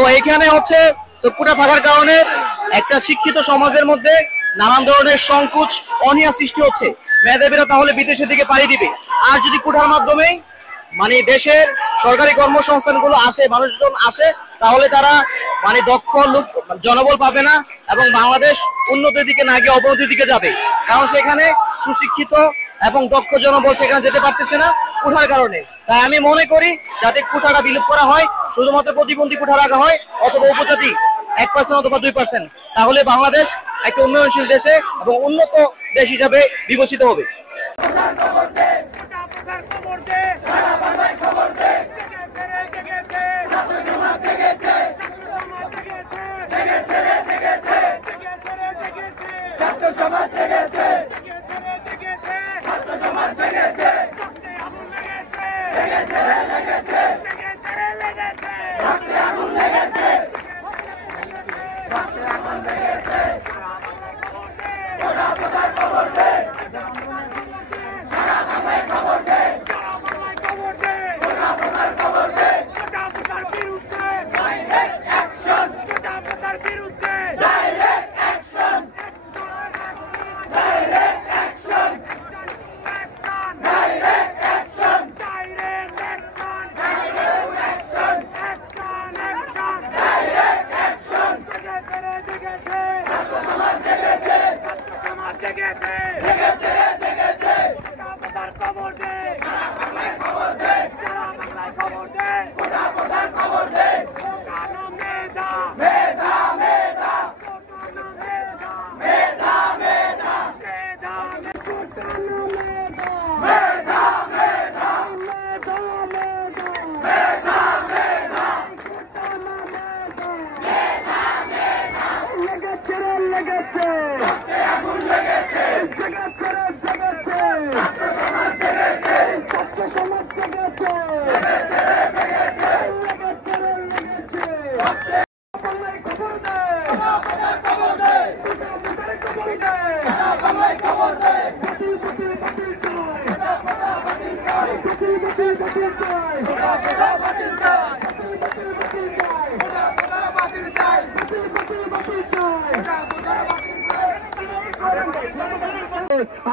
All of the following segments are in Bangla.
তো এখানে হচ্ছে তো কোটা থাকার কারণে একটা শিক্ষিত সমাজের মধ্যে নানান ধরনের সংকোচ অনীহা সৃষ্টি হচ্ছে। মেধাবীরা তাহলে বিদেশের দিকে পাড়ি দিবে। আর যদি কোটার মাধ্যমেই মানে দেশের সরকারি কর্মসংস্থানগুলো আসে, মানুষজন আসে, তাহলে তারা মানে দক্ষ লোক জনবল পাবে না এবং বাংলাদেশ উন্নতির দিকে না গিয়ে অবনতির দিকে যাবে। কারণ সেখানে সুশিক্ষিত এবং দক্ষ জনবল সেখানে যেতে পারতেছে না কোটার কারণে। তাই আমি মনে করি যাতে কোটাটা বিলুপ্ত করা হয়, শুধুমাত্র প্রতিবন্ধী কোটা রাখা হয় অথবা উপজাতি 1% অথবা 2%, তাহলে বাংলাদেশ একটা উন্নয়নশীল দেশে এবং উন্নত দেশ হিসাবে বিবেচিত হবে।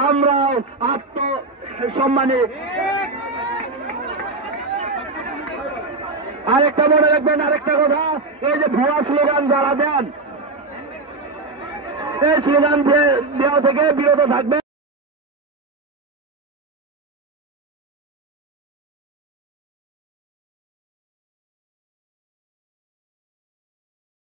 আমরা আত্মসম্মানে আরেকটা মনে রাখবেন, আরেকটা কথা, এই যে ভুয়া স্লোগান যারা দেন, এই স্লোগান দেওয়া থেকে বিরত থাকবেন।